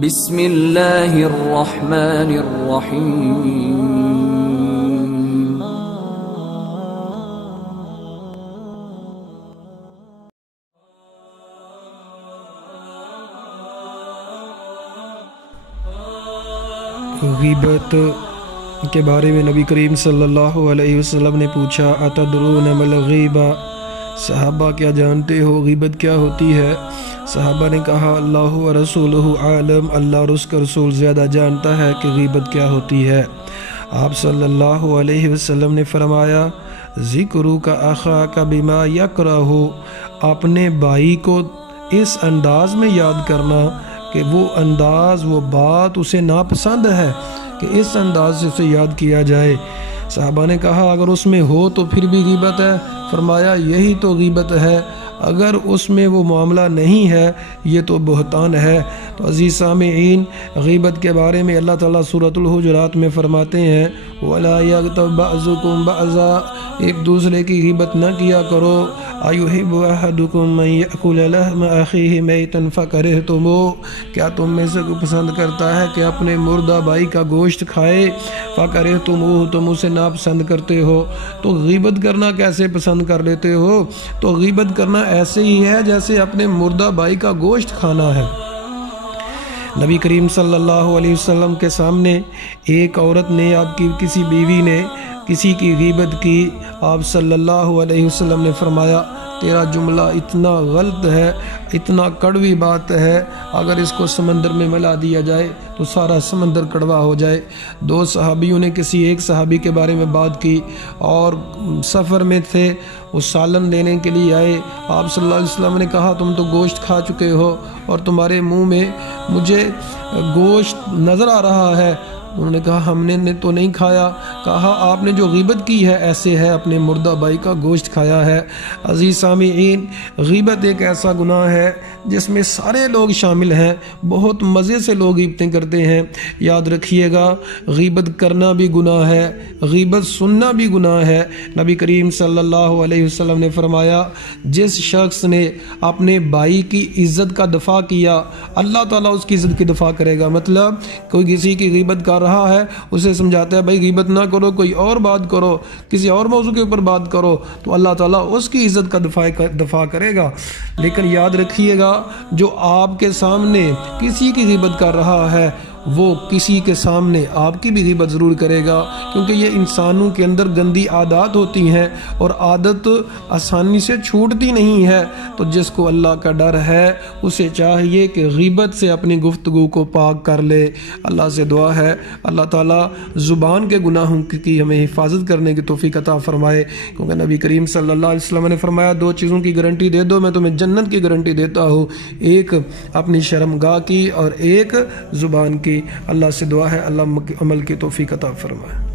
بسم اللہ الرحمن الرحیم۔ غیبت کے بارے میں نبی کریم صلی اللہ علیہ وسلم نے پوچھا اتدرون ما الغیبہ، صحابہ کیا جانتے ہو غیبت کیا ہوتی ہے؟ صحابہ نے کہا اللہ و رسولہ عالم، اللہ اور اس کا رسول زیادہ جانتا ہے کہ غیبت کیا ہوتی ہے۔ آپ صلی اللہ علیہ وسلم نے فرمایا ذکرک اخاک بما یکرہ، اپنے بھائی کو اس انداز میں یاد کرنا کہ وہ انداز وہ بات اسے ناپسند ہے کہ اس انداز سے اسے یاد کیا جائے۔ صحابہ نے کہا اگر اس میں ہو تو پھر بھی غیبت ہے؟ فرمایا یہی تو غیبت ہے، اگر اس میں وہ معاملہ نہیں ہے یہ تو بہتان ہے۔ تو عزیز سامعین، غیبت کے بارے میں اللہ تعالیٰ سورۃ الحجرات میں فرماتے ہیں وَلَا يَغْتَبْ بَعْضُكُمْ بَعْضًا، ایک دوسرے کی غیبت نہ کیا کرو۔ أَيُحِبُّ أَحَدُكُمْ مَنْ يَأْكُلَ لَحْمَ أَخِيهِ مَيْتًا فَكَرِهْتُمُوهُ، کیا تم میں سے کوئی پسند کرتا ہے کہ اپنے مردہ بھائی کا گوشت کھائے؟ فَكَرِهْتُمُوهُ، تم اسے ناپسند کرتے ہو۔ تو غیبت کرنا کیسے پسند کر لیتے ہو؟ تو غیبت کرنا ایسے ہی ہے جیسے اپنے مردہ بھائی کا گوشت کھانا ہے۔ نبی کریم صلی اللہ علیہ وسلم کے سامنے ایک عورت نے، آپ کی کسی بیوی نے کسی کی غیبت کی، آپ صلی اللہ علیہ وسلم نے فرمایا تیرا جملہ اتنا غلط ہے، اتنا کڑوی بات ہے، اگر اس کو سمندر میں ملا دیا جائے تو سارا سمندر کڑوا ہو جائے۔ دو صحابیوں نے کسی ایک صحابی کے بارے میں بات کی اور سفر میں تھے، وہ سالن دینے کے لیے آئے۔ آپ صلی اللہ علیہ وسلم نے کہا تم تو گوشت کھا چکے ہو اور تمہارے منہ میں مجھے گوشت نظر آ رہا ہے۔ انہوں نے کہا ہم نے تو نہیں کھایا۔ کہا آپ نے جو غیبت کی ہے ایسے ہے اپنے مردہ بھائی کا گوشت کھایا ہے۔ عزیز سامعین، غیبت ایک ایسا گناہ ہے جس میں سارے لوگ شامل ہیں، بہت مزے سے لوگ غیبتیں کرتے ہیں۔ یاد رکھیے گا غیبت کرنا بھی گناہ ہے، غیبت سننا بھی گناہ ہے۔ نبی کریم صلی اللہ علیہ وسلم نے فرمایا جس شخص نے اپنے بھائی کی عزت کا دفاع کیا اللہ تعالیٰ اس کی عزت کی دفاع کرے گا۔ مطلب کوئی کسی کی غیبت کر رہا ہے اسے سمجھاتا ہے بھائی غیبت نہ کرو، کوئی اور بات کرو، کسی اور موضوع کے اوپر بات کرو، تو اللہ تعالیٰ اس کی عزت کا دفاع کرے گا۔ لیکن یاد رکھیے گا جو آپ کے سامنے کسی کی غیبت کر رہا ہے وہ کسی کے سامنے آپ کی بھی غیبت ضرور کرے گا، کیونکہ یہ انسانوں کے اندر گندی عادات ہوتی ہیں اور عادت آسانی سے چھوٹتی نہیں ہے۔ تو جس کو اللہ کا ڈر ہے اسے چاہیے کہ غیبت سے اپنی گفتگو کو پاک کر لے۔ اللہ سے دعا ہے اللہ تعالیٰ زبان کے گناہوں کی ہمیں حفاظت کرنے کی توفیق عطا فرمائے، کیونکہ نبی کریم صلی اللہ علیہ وسلم نے فرمایا دو چیزوں کی گارنٹی دے دو میں تمہیں جنت کی گارنٹی دیتا ہوں، ایک اپنی شرمگاہ کی اور ایک زبان کی۔ اللہ سے دعا ہے اللہ عمل کی توفیق عطا فرمائے۔